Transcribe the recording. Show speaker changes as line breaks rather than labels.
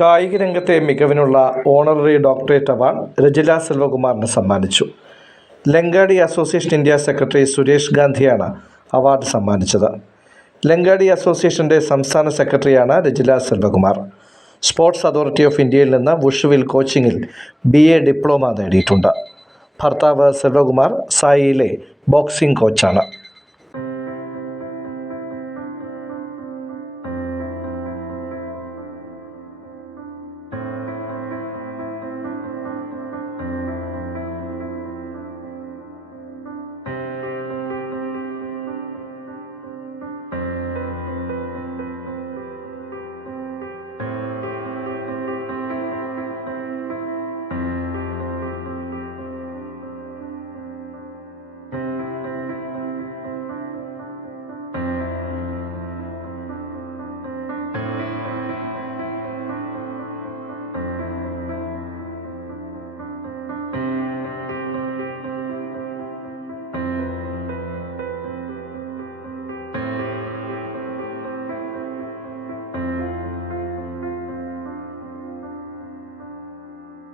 കായിക രംഗത്തെ മികവിനുള്ള ഓണററി ഡോക്ടറേറ്റ് അവാർഡ് രജില സെൽവകുമാറിന് സമ്മാനിച്ചു. Langadi association India secretary Suresh ഗാന്ധിയാണ് award സമ്മാനിച്ചത്. ലങ്കാടി അസോസിയേഷന്റെ സംസ്ഥാന സെക്രട്ടറിയാണ് Rajila Selvakumar. Sports authority of ഇന്ത്യയിൽ നിന്ന് വുഷുവിൽ കോച്ചിങ്ങിൽ ബി എ ഡിപ്ലോമ നേടിയിട്ടുണ്ട്. ഭർത്താവ് സെൽവകുമാർ സായിയിലെ ബോക്സിംഗ് കോച്ചാണ്.